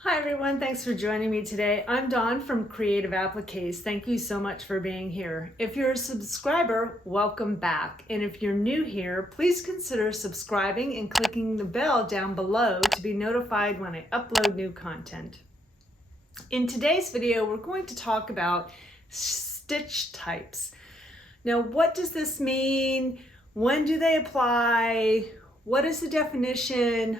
Hi everyone, thanks for joining me today. I'm Dawn from Creative Appliques. Thank you so much for being here. If you're a subscriber, welcome back. And if you're new here, please consider subscribing and clicking the bell down below to be notified when I upload new content. In today's video, we're going to talk about stitch types. Now, what does this mean? When do they apply? What is the definition?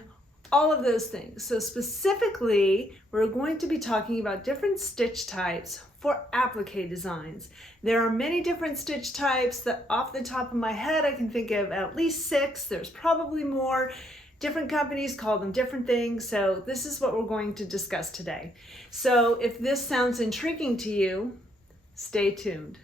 All of those things. So specifically, we're going to be talking about different stitch types for applique designs. There are many different stitch types that off the top of my head, I can think of at least 6. There's probably more. Different companies call them different things. So this is what we're going to discuss today. So if this sounds intriguing to you, stay tuned.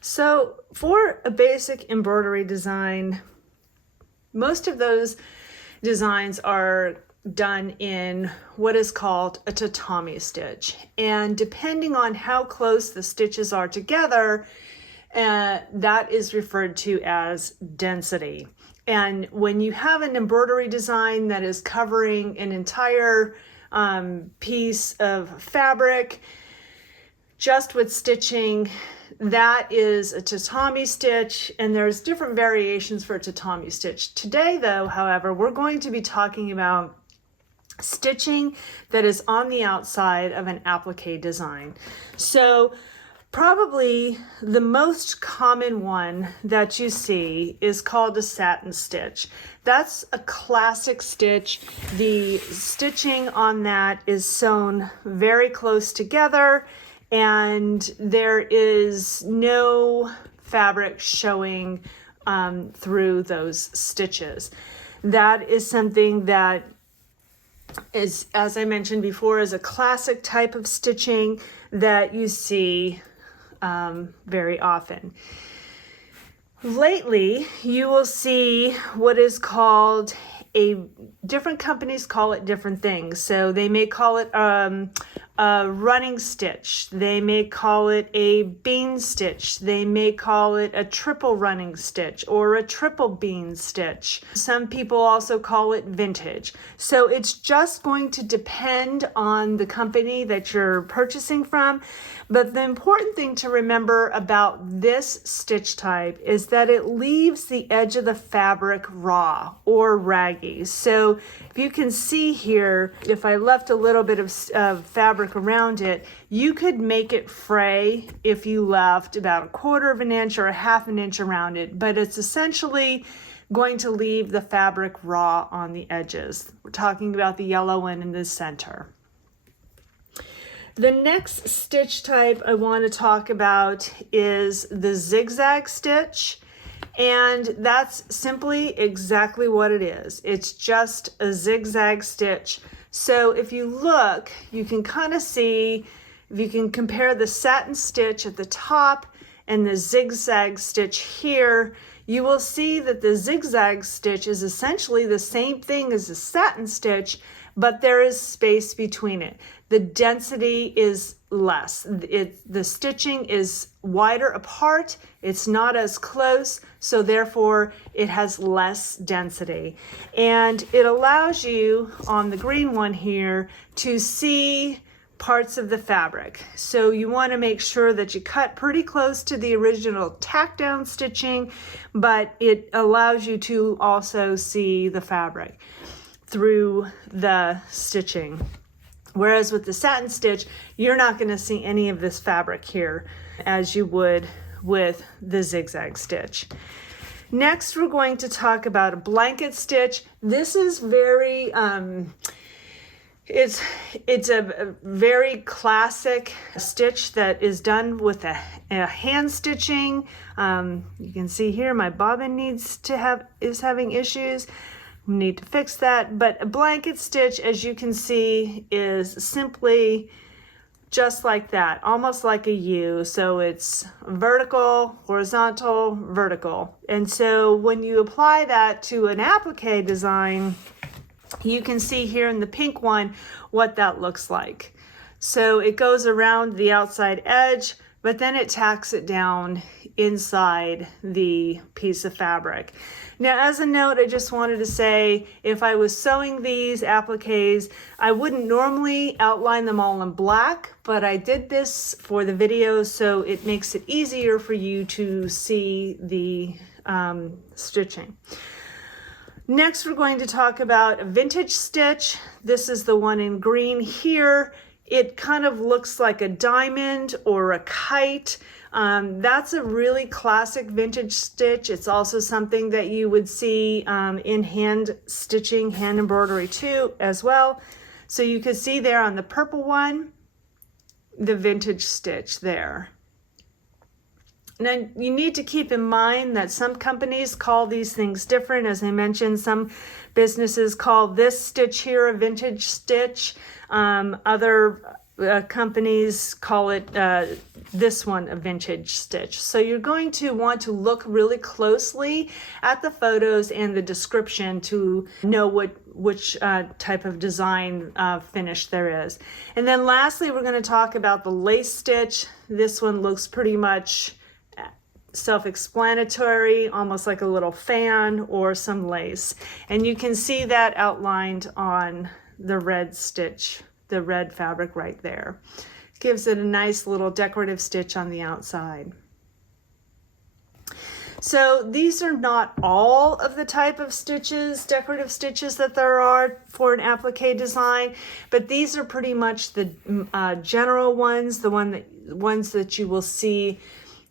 So for a basic embroidery design, most of those designs are done in what is called a tatami stitch. And depending on how close the stitches are together, that is referred to as density. And when you have an embroidery design that is covering an entire piece of fabric, just with stitching, that is a tatami stitch, and there's different variations for a tatami stitch. Today though, however, we're going to be talking about stitching that is on the outside of an applique design. So probably the most common one that you see is called a satin stitch. That's a classic stitch. The stitching on that is sewn very close together, and there is no fabric showing through those stitches. That is something that is, as I mentioned before, is a classic type of stitching that you see very often. Lately, you will see what is called different companies call it different things. So they may call it a running stitch. They may call it a bean stitch. They may call it a triple running stitch or a triple bean stitch. Some people also call it vintage. So it's just going to depend on the company that you're purchasing from. But the important thing to remember about this stitch type is that it leaves the edge of the fabric raw or raggy. So if you can see here, if I left a little bit of fabric around it, you could make it fray if you left about 1/4 of an inch or 1/2 inch around it, but it's essentially going to leave the fabric raw on the edges. We're talking about the yellow one in the center. The next stitch type I want to talk about is the zigzag stitch. And that's simply exactly what it is. It's just a zigzag stitch. So if you look, you can kind of see, if you can compare the satin stitch at the top and the zigzag stitch here, you will see that the zigzag stitch is essentially the same thing as the satin stitch, but there is space between it. The density is less. The stitching is wider apart. It's not as close, so therefore it has less density. And it allows you, on the green one here, to see parts of the fabric. So you want to make sure that you cut pretty close to the original tack down stitching, but it allows you to also see the fabric through the stitching. Whereas with the satin stitch, you're not going to see any of this fabric here as you would with the zigzag stitch. Next, we're going to talk about a blanket stitch. This is very, it's a very classic stitch that is done with a hand stitching. You can see here my bobbin is having issues. Need to fix that, but a blanket stitch, as you can see, is simply just like that, almost like a U. So it's vertical, horizontal, vertical. And so when you apply that to an applique design, you can see here in the pink one what that looks like. So it goes around the outside edge, but then it tacks it down inside the piece of fabric. Now, as a note, I just wanted to say, if I was sewing these appliques, I wouldn't normally outline them all in black, but I did this for the video, so it makes it easier for you to see the stitching. Next, we're going to talk about a vintage stitch. This is the one in green here. It kind of looks like a diamond or a kite. That's a really classic vintage stitch. It's also something that you would see in hand stitching, hand embroidery too, as well. So you can see there on the purple one, the vintage stitch there. Now, you need to keep in mind that some companies call these things different. As I mentioned, some businesses call this stitch here a vintage stitch. Other companies call it this one a vintage stitch. So you're going to want to look really closely at the photos and the description to know which type of design finish there is. And then lastly, we're going to talk about the lace stitch. This one looks pretty much self-explanatory, almost like a little fan or some lace. And you can see that outlined on the red stitch, the red fabric right there. Gives it a nice little decorative stitch on the outside. So these are not all of the type of stitches, decorative stitches that there are for an applique design, but these are pretty much the general ones, the ones that you will see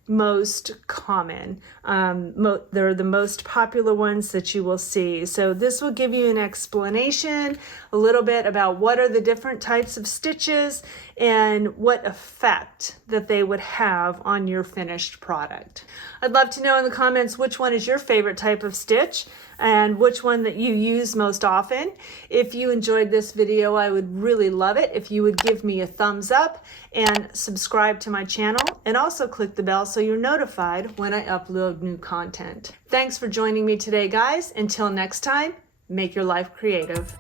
most common. They're the most popular ones that you will see. So this will give you an explanation, a little bit about what are the different types of stitches and what effect that they would have on your finished product. I'd love to know in the comments which one is your favorite type of stitch and which one that you use most often. If you enjoyed this video, I would really love it if you would give me a thumbs up and subscribe to my channel, and also click the bell so you're notified when I upload new content. Thanks for joining me today, guys. Until next time, make your life creative.